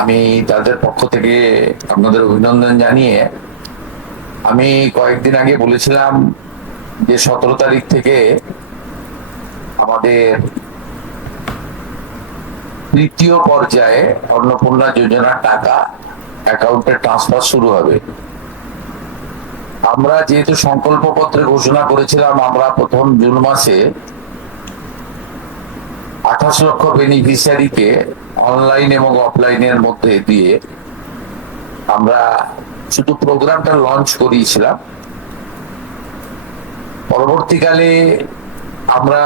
আমি তাদের পক্ষ থেকে আপনাদের অভিনন্দন জানিয়ে আমি কয়েকদিন আগে বলেছিলাম যে 17 তারিখ থেকে আমাদের তৃতীয় পর্যায়ে অন্নপূর্ণা যোজনার টাকা অ্যাকাউন্টে ট্রান্সফার শুরু হবে। আমরা যেহেতু সংকল্পপত্রে ঘোষণা করেছিলাম আমরা প্রথম জুন মাসে 28 লক্ষ বেনিফিশিয়ারিকে অনলাইন এবং অফলাইনের মধ্যে দিয়ে আমরা শুধু প্রোগ্রামটা লঞ্চ করিয়েছিলাম। পরবর্তীকালে আমরা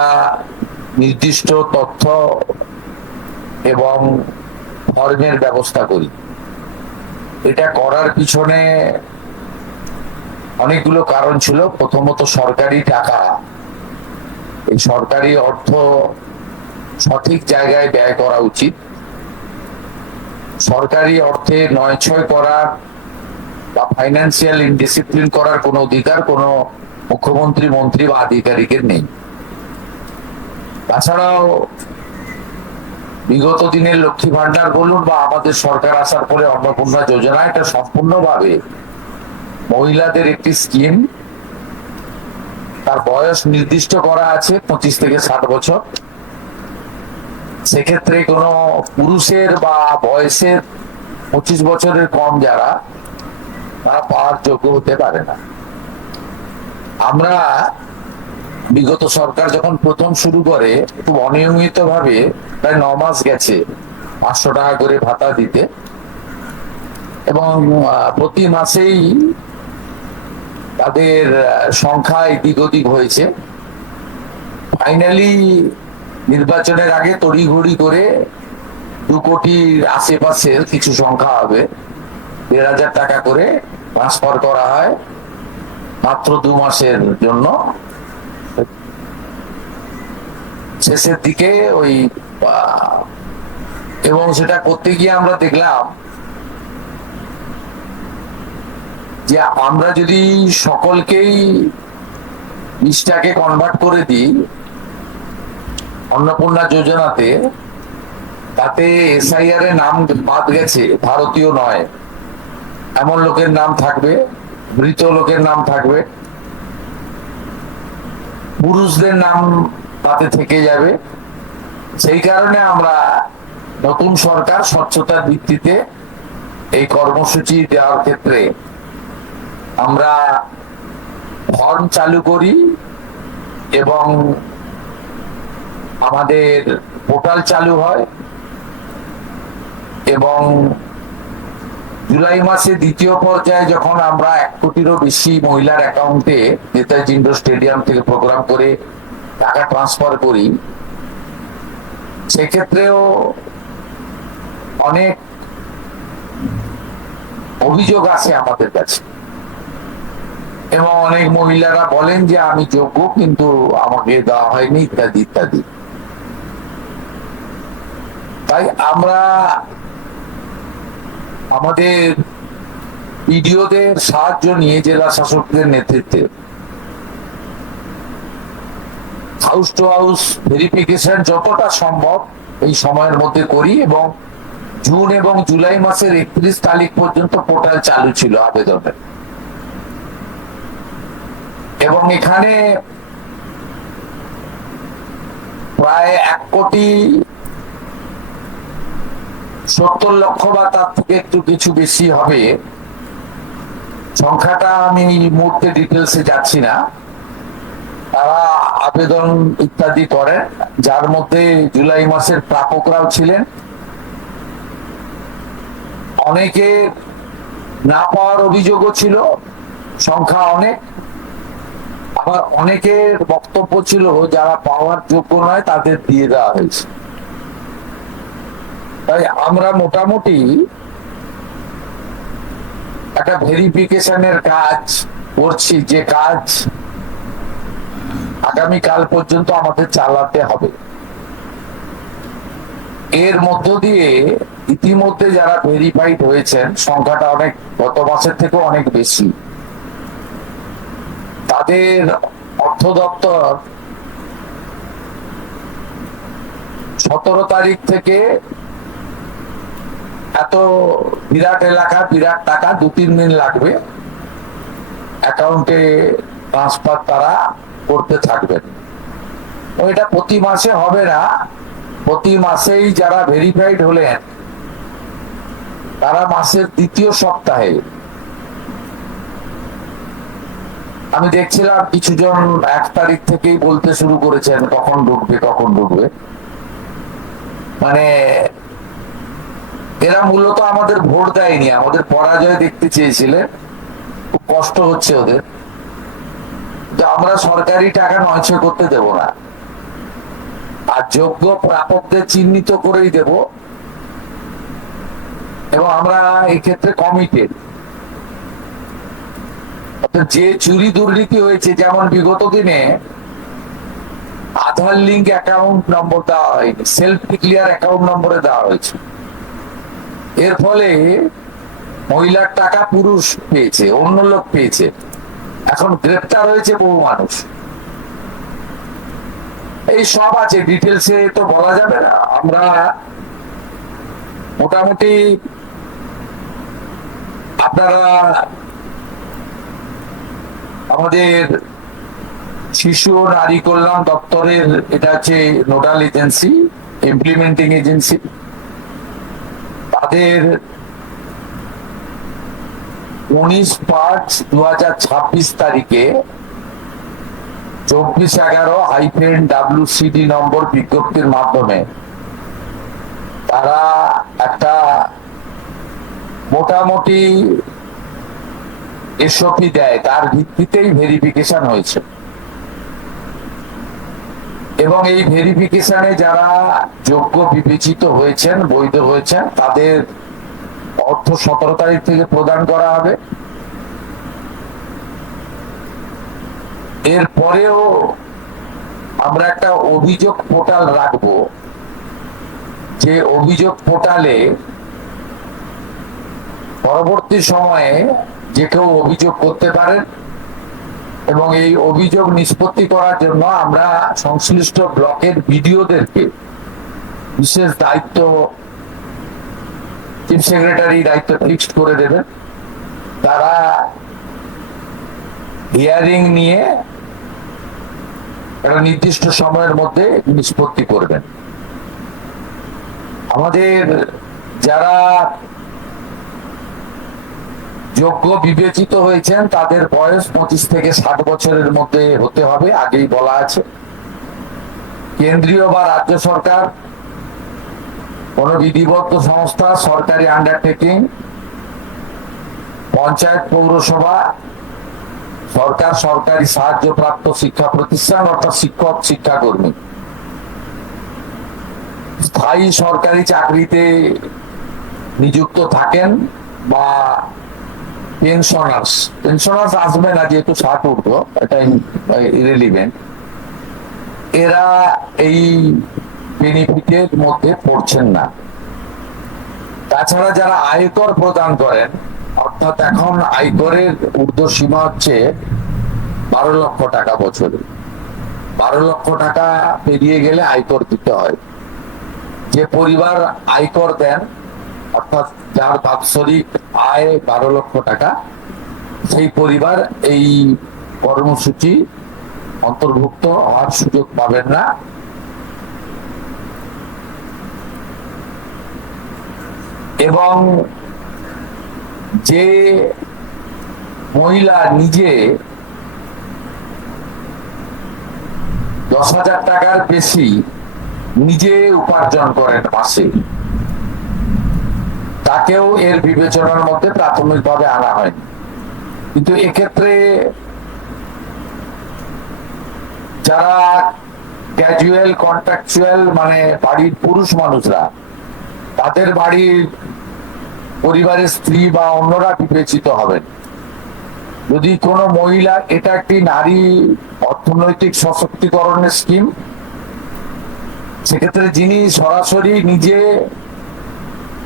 নির্দিষ্ট তথ্য এবং ফর্মের ব্যবস্থা করি। এটা করার পিছনে অনেকগুলো কারণ ছিল। প্রথমত সরকারি টাকা, এই সরকারি অর্থ সঠিক জায়গায় ব্যয় করা উচিত। সরকারি অর্থে নয় ছয় করার বা ফাইন্যান্সিয়াল ইনডিসিপ্লিন করার কোনো অধিকার কোনো মুখ্যমন্ত্রী, মন্ত্রী বা আধিকারিকের নেই। তাছাড়াও বিগত দিনের লক্ষ্মী ভান্ডার বলুন বা আমাদের সরকার আসার পরে অন্নপূর্ণা যোজনা, এটা সম্পূর্ণভাবে মহিলাদের একটি স্কিম। তার বয়স নির্দিষ্ট করা আছে 25 থেকে 60 বছর। সেক্ষেত্রে কোনো পুরুষের বা বয়সের 25 বছরের কম যারা, তারা পাওয়ার যোগ্য হতে পারে না। আমরা বিগত সরকার যখন প্রথম শুরু করে খুব অনিয়মিত ভাবে প্রায় 9 মাস গেছে 500 টাকা করে ভাতা দিতে, এবং প্রতি মাসেই তাদের সংখ্যা এদিক ওদিক হয়েছে। ফাইনালি নির্বাচনের আগে তড়িঘড়ি করে 2 কোটির আশেপাশে কিছু সংখ্যা হবে 1,500 টাকা করে ট্রান্সফার করা হয় মাত্র 2 মাসের জন্য। শেষের দিকে ওই এবং সেটা করতে গিয়ে আমরা দেখলাম যে আমরা যদি সকলকেই 20টাকে কনভার্ট করে দিই অন্নপূর্ণা যোজনাতে, তাতে এসআইআর এর নাম বাদ গেছে ভারতীয় নয় এমন লোকের নাম থাকবে, মৃত লোকের নাম থাকবে, পুরুষদের নাম তাতে থেকে যাবে। সেই কারণে আমরা নতুন সরকার স্বচ্ছতার ভিত্তিতে এই কর্মসূচি দেওয়ার ক্ষেত্রে আমরা ফর্ম চালু করি এবং আমাদের পোর্টাল চালু হয়। এবং জুলাই মাসে দ্বিতীয় পর্যায়ে যখন আমরা 1 কোটিরও বেশি মহিলার অ্যাকাউন্টে নেতাজি ইন্ডোর স্টেডিয়াম থেকে প্রোগ্রাম করে টাকা ট্রান্সফার করি, সেক্ষেত্রেও অনেক অভিযোগ আসে আমাদের কাছে এবং অনেক মহিলারা বলেন যে আমি যোগ্য কিন্তু আমাকে দেওয়া হয়নি ইত্যাদি ইত্যাদি। তাই আমরা আমাদের বিডিওদের সাহায্য নিয়ে জেলা শাসকদের নেতৃত্বে হাউস টু হাউস ভেরিফিকেশন যতটা সম্ভব এই সময়ের মধ্যে করি এবং জুন এবং জুলাই মাসের 31 তারিখ পর্যন্ত পোর্টাল চালু ছিল আবেদনের। এবং এখানে প্রায় 1,70,00,000 বা তার থেকে একটু কিছু বেশি হবে, সংখ্যাটা আমি মুহূর্তে ডিটেলসে যাচ্ছি না, তারা আবেদন ইত্যাদি করেন, যার মধ্যে জুলাই মাসের প্রাপকরাও ছিলেন। অনেকে না পাওয়ার অভিযোগও ছিল, সংখ্যা অনেক। আবার অনেকের বক্তব্য ছিল যারা পাওয়ার যোগ্য নয় তাদের দিয়ে দেওয়া হয়েছে। তাই আমরা মোটামুটি একটা ভেরিফিকেশনের কাজ করছি, যে কাজ আগামীকাল পর্যন্ত আমাদের চালাতে হবে। এর মধ্য দিয়ে ইতিমধ্যে যারা ভেরিফাইড হয়েছেন সংখ্যাটা অনেক, গত মাসের থেকে অনেক বেশি। তাদের অর্থ দপ্তর 17 তারিখ থেকে এত বিরাট এলাকা, বিরাট টাকা, 2-3 দিন লাগবে অ্যাকাউন্টে ট্রান্সফার তারা করতে থাকবেন। এটা প্রতি মাসে হবে না, প্রতি মাসেই যারা ভেরিফাইড হলেন তারা মাসের 2য় সপ্তাহে, আমি দেখছিলাম কিছুজন 1 তারিখ থেকেই বলতে শুরু করেছেন কখন ঢুকবে কখন ঢুকবে। মানে এরা মূলত আমাদের ভোট দেয়নি, আমাদের পরাজয় দেখতে চেয়েছিলেন, খুব কষ্ট হচ্ছে ওদের। তো আমরা সরকারি টাকা নয়ছয় করতে দেব না, আর যোগ্য প্রাপকদের চিহ্নিত করেই দেব, এবং আমরা এক্ষেত্রে কমিটেড। যে চুরি দুর্নীতি হয়েছে, যেমন বিগত দিনে আধার লিঙ্ক অ্যাকাউন্ট নম্বর দেওয়া হয়নি, সেলফ ডিক্লিয়ার অ্যাকাউন্ট নম্বরে দেওয়া হয়েছে। এর ফলে মহিলার টাকা পুরুষ পেয়েছে, অন্য লোক পেয়েছে, এখন গ্রেপ্তার হয়েছে বহু মানুষ। এই সব আছে, ডিটেলসে তো বলা যাবে না। আমরা মোটামুটি আপনারা আমাদের শিশু ও নারী কল্যাণ দপ্তরের, এটা হচ্ছে নোডাল এজেন্সি, ইমপ্লিমেন্টিং এজেন্সি, তাদের 19/5/2026 তারিখে 2411-WCD নম্বর বিজ্ঞপ্তির মাধ্যমে তারা একটা মোটামুটি এসওপি দেয়, তার ভিত্তিতেই ভেরিফিকেশন হয়েছে। এবং এই ভেরিফিকেশনে যারা যোগ্য বিবেচিত হয়েছেন, বৈধ হয়েছেন, তাদের অর্থ 17 তারিখ থেকে প্রদান করা হবে। এরপরেও আমরা একটা অভিযোগ পোর্টাল রাখবো, যে অভিযোগ পোর্টালে পরবর্তী সময়ে যে কেউ অভিযোগ করতে পারেন, এবং এই অভিযোগ নিষ্পত্তি করার জন্য আমরা সংশ্লিষ্ট ব্লকের বিডিওদেরকে বিশেষ দায়িত্ব, চিফ সেক্রেটারি দায়িত্ব ফিক্সড করে দেবেন। তারা হিয়ারিং নিয়ে একটা নির্দিষ্ট সময়ের মধ্যে নিষ্পত্তি করবেন। আমাদের যারা যোগ্য বিবেচিত হয়েছেন তাদের বয়স 25 থেকে 60 বছরের মধ্যে হতে হবে, আগেই বলা আছে। কেন্দ্রীয় বা রাজ্য সরকার, কোন বিধিবদ্ধ সংস্থা, সরকারি আন্ডারটেকিং, পঞ্চায়েত, পৌরসভা, সরকার, সরকারি সাহায্যপ্রাপ্ত শিক্ষা প্রতিষ্ঠান অর্থাৎ শিক্ষক, শিক্ষাকর্মী, স্থায়ী সরকারি চাকরিতে নিযুক্ত থাকেন, বা পেনশনার্স আসবে না যেহেতু 60 ঊর্ধ্ব, এটা ইরেলিভেন্ট, এরা এই বেনিফিটের মধ্যে পড়ছেন না। তাছাড়া যারা আয়কর প্রদান করেন, অর্থাৎ এখন আয়করের ঊর্ধ্বসীমা হচ্ছে 12 লক্ষ টাকা বছরে, 12 লক্ষ টাকা পেরিয়ে গেলে আয়কর দিতে হয়। যে পরিবার আয়কর দেন, অর্থাৎ যার বাৎসরিক আয় 12 লক্ষ টাকা, সেই পরিবার এই কর্মসূচি অন্তর্ভুক্ত হওয়ার সুযোগ পাবেন না। এবং যে মহিলা নিজে 10,000 টাকার বেশি নিজে উপার্জন করেন মাসে, তাকেও এর বিবেচনার মধ্যে প্রাথমিকভাবে আনা হয়নি। কিন্তু এক্ষেত্রে যারা ক্যাজুয়াল, কন্ট্রাকচুয়াল, মানে বাড়ির পুরুষ মানুষরা, তাদের বাড়ির পরিবারের স্ত্রী বা অন্যরা বিবেচিত হবেন। যদি কোনো মহিলা, এটা একটি নারী অর্থনৈতিক সশক্তিকরণের স্কিম, সেক্ষেত্রে যিনি সরাসরি নিজে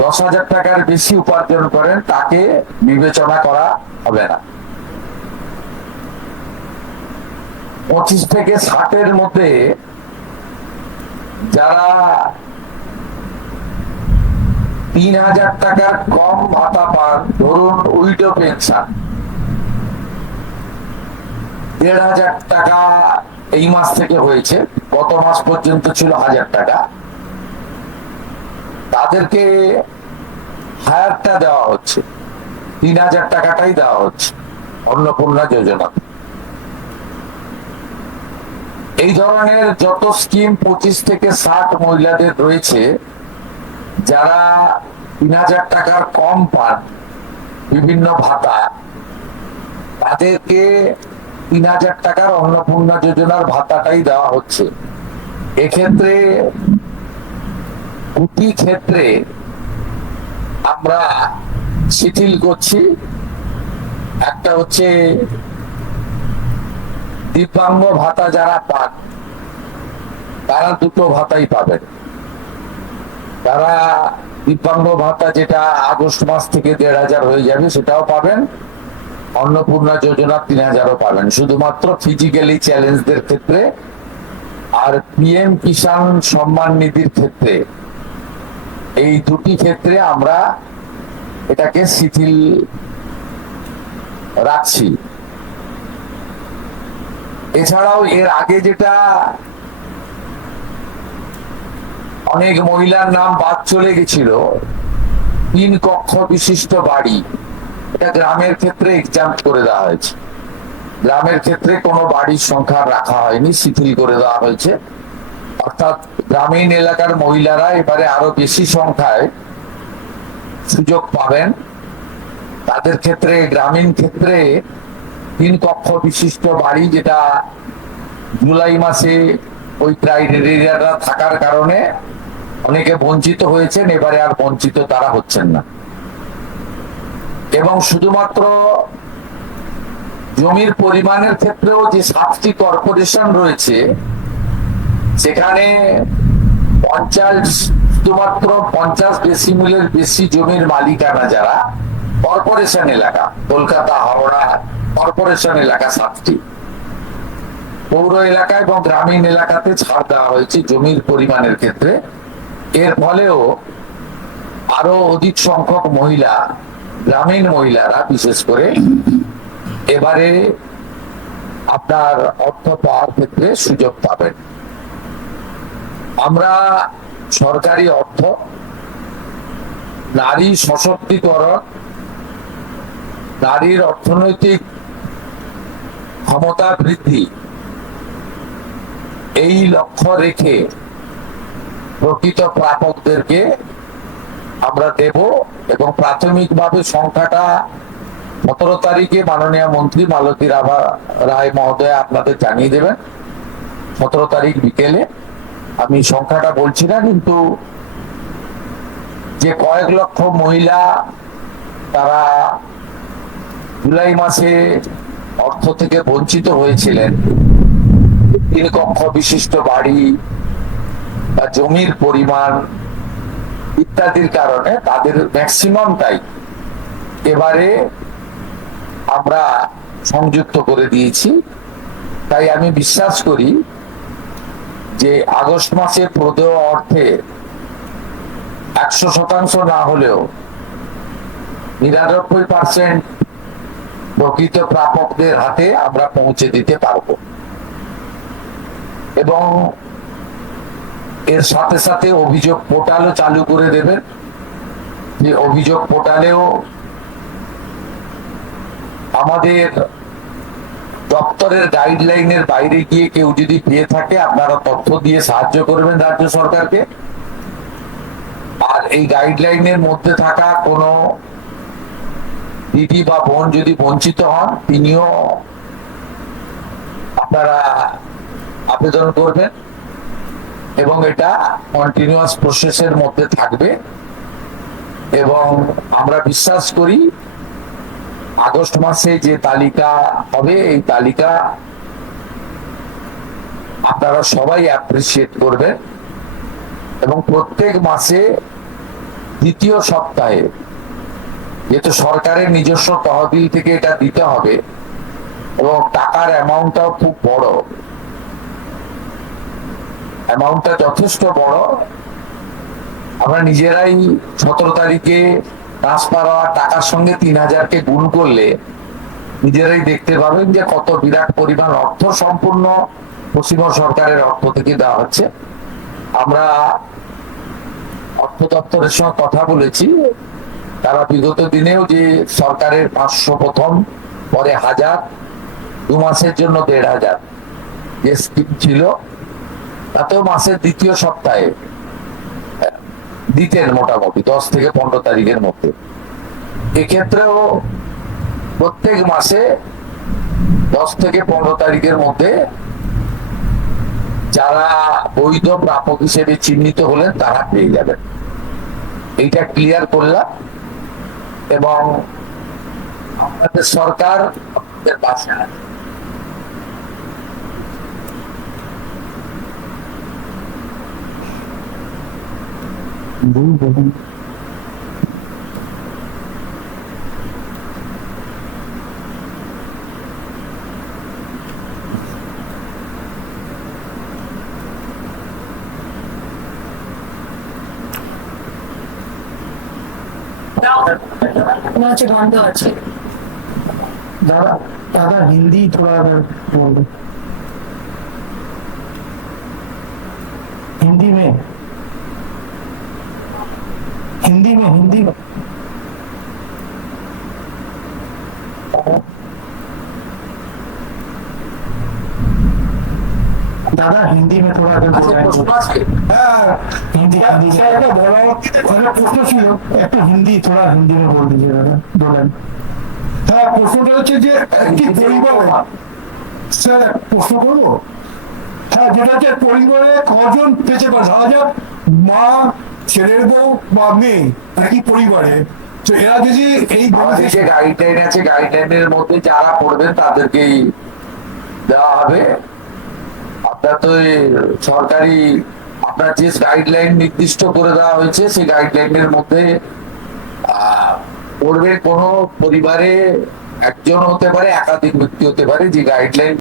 10,000 টাকার বেশি উপার্জন করেন তাকে বিবেচনা করা হবে না। 25 থেকে 60 মধ্যে যারা 3,000 টাকার কম ভাতা পান, ধরুন উইডো পেনশন 1,500 টাকা এই মাস থেকে হয়েছে, গত মাস পর্যন্ত ছিল 1,000 টাকা, তাদেরকে হায়ারটা দেওয়া হচ্ছে, 3,000 টাকাটাই দেওয়া হচ্ছে অন্নপূর্ণা যোজনা। এই ধরনের যত স্কিম 25 থেকে 60 মহিলাদের রয়েছে যারা 3,000 টাকার কম পান বিভিন্ন ভাতা, তাদেরকে 3,000 টাকার অন্নপূর্ণা যোজনার ভাতাটাই দেওয়া হচ্ছে। এক্ষেত্রে দুটি ক্ষেত্রে আমরা শিথিল করছি। একটা হচ্ছে দিব্যাঙ্গ ভাতা যারা পান তারা দুটো ভাতাই পাবেন। তারা দিব্যাঙ্গ ভাতা যেটা আগস্ট মাস থেকে 1,500 হয়ে যাবে সেটাও পাবেন, অন্নপূর্ণা যোজনা 3,000ও পাবেন, শুধুমাত্র ফিজিক্যালি চ্যালেঞ্জদের ক্ষেত্রে। আর পিএম কিষাণ সম্মান নিধির ক্ষেত্রে, এই দুটি ক্ষেত্রে আমরা এটাকে শিথিল রাখছি। এছাড়াও এর আগে যেটা অনেক মহিলার নাম বাদ চলে গেছিল, 3 কক্ষ বিশিষ্ট বাড়ি, এটা গ্রামের ক্ষেত্রে এক্সাম করে দেওয়া হয়েছে। গ্রামের ক্ষেত্রে কোনো বাড়ির সংখ্যা রাখা হয়নি, শিথিল করে দেওয়া হয়েছে। অর্থাৎ গ্রামীণ এলাকার মহিলারা এবারে আরো বেশি সংখ্যায় সুযোগ পাবেন। তাদের ক্ষেত্রে, গ্রামীণ ক্ষেত্রে 3 কক্ষ বিশিষ্ট বাড়ি, যেটা জুলাই মাসে ওই ক্রাইটেরিয়াটা থাকার কারণে অনেকে বঞ্চিত হয়েছেন, এবারে আর বঞ্চিত তারা হচ্ছেন না। এবং শুধুমাত্র জমির পরিমাণের ক্ষেত্রেও যে 7টি কর্পোরেশন রয়েছে, সেখানে শুধুমাত্র 50 ডেসিমেলের বেশি জমির মালিকানা যারা কর্পোরেশন এলাকা, কলকাতা, হাওড়া কর্পোরেশন এলাকা 7টি, পৌর এলাকা এবং গ্রামীণ এলাকাতে ছাড় দেওয়া হয়েছে জমির পরিমাণের ক্ষেত্রে। এর ফলেও আরো অধিক সংখ্যক মহিলা, গ্রামীণ মহিলারা বিশেষ করে, এবারে আপনার অর্থ পাওয়ার ক্ষেত্রে সুযোগ পাবেন। আমরা সরকারি অর্থ, নারী সশক্তিকরণ, নারীর অর্থনৈতিক ক্ষমতা বৃদ্ধি, এই লক্ষ্য রেখে প্রকৃত প্রাপকদেরকে আমরা দেব। এবং প্রাথমিকভাবে সংখ্যাটা 17 তারিখে মাননীয় মন্ত্রী মালতী রায় মহোদয় আপনাদের জানিয়ে দেবেন। 17 তারিখ বিকেলে, আমি সংখ্যাটা বলছি না, কিন্তু যে কয়েক লক্ষ মহিলা তারা জুলাই মাসে অর্থ থেকে বঞ্চিত হয়েছিলেন, 3 কক্ষ বিশিষ্ট বাড়ি বা জমির পরিমাণ ইত্যাদির কারণে, তাদের ম্যাক্সিমামটাই এবারে আমরা সংযুক্ত করে দিয়েছি। তাই আমি বিশ্বাস করি যে আগস্ট মাসে প্রদেয় অর্থে 100% না হলেও 99% প্রকৃত প্রাপকদের হাতে আমরা পৌঁছে দিতে পারব। এবং এর সাথে সাথে অভিযোগ পোর্টালও চালু করে দেবেন, যে অভিযোগ পোর্টালেও আমাদের দপ্তরের গাইডলাইনের বাইরে গিয়ে কেউ যদি পেয়ে থাকে, আপনারা তথ্য দিয়ে সাহায্য করবেন রাজ্য সরকারকে। আর এই গাইডলাইনের মধ্যে থাকা কোনো দিদি বা বোন যদি বঞ্চিত হন, তিনিও আপনারা আবেদন করবেন এবং এটা কন্টিনিউয়াস প্রসেসের মধ্যে থাকবে। এবং আমরা বিশ্বাস করি আগস্ট মাসে যে তালিকা হবে, এই তালিকা আপনারা সবাই অ্যাপ্রিসিয়েট করবেন। এবং প্রত্যেক মাসে দ্বিতীয় সপ্তাহে, যেহেতু সরকারের নিজস্ব তহবিল থেকে এটা দিতে হবে এবং টাকার অ্যামাউন্টটাও খুব বড়, অ্যামাউন্টটা যথেষ্ট বড়, আমরা নিজেরাই 17 তারিখে ট্রান্সফার হওয়া টাকার সঙ্গে 3,000-কে গুণ করলে নিজেরাই দেখতে পাবেন যে কত বিরাট পরিমাণ অর্থ সম্পূর্ণ পশ্চিমবঙ্গ সরকারের অর্থ থেকে দেওয়া হচ্ছে। আমরা অর্থ দপ্তরের সঙ্গে কথা বলেছি, তারা বিগত দিনেও যে সরকারের 500 প্রথম, পরে 1000, 2 মাসের জন্য 1,500 যে স্কিম ছিল, তাতেও মাসের দ্বিতীয় সপ্তাহে দিতেন মোটামুটি 10 থেকে 15 তারিখের মধ্যে। এক্ষেত্রেও প্রত্যেক মাসে 10 থেকে 15 তারিখের মধ্যে যারা বৈধ প্রাপক হিসেবে চিহ্নিত হলেন তারা পেয়ে যাবেন। এইটা ক্লিয়ার করলাম এবং আপনাদের সরকার আপনাদের পাশে আছে। মনে হচ্ছে বন্ধ আছে। दादा दादा हिंदी थोड़ा अगर बोल दो, हिंदी में हिंदी में हिंदी में दादा हिंदी में थोड़ा अगर আচ্ছা, প্রশ্ন আছে? हिंदी हिंदी प्रश्न ছিল একটু হিন্দি थोड़ा हिंदी में बोल दीजिए दादा, बोलें। হ্যাঁ, প্রশ্নটা হচ্ছে যে একটি পরিবারে, স্যার প্রশ্ন করবো? হ্যাঁ, যেটা হচ্ছে পরিবারে কজন পেতে পারে, ধরা যাক মা, ছেলের বউ বা মেয়ে একই পরিবারে, তো এরা যদি এই আমাদের যে গাইডলাইন আছে, গাইডলাইনের মধ্যে যারা পড়বেন তাদেরকেই দেওয়া হবে। আপনার তো সরকারি আপনার যে গাইডলাইন নির্দিষ্ট করে দেওয়া হয়েছে, সেই গাইডলাইনের মধ্যে পড়বে কোনো পরিবারে একজন হতে পারে, একাধিক ব্যক্তি হতে পারে, যে গাইডলাইন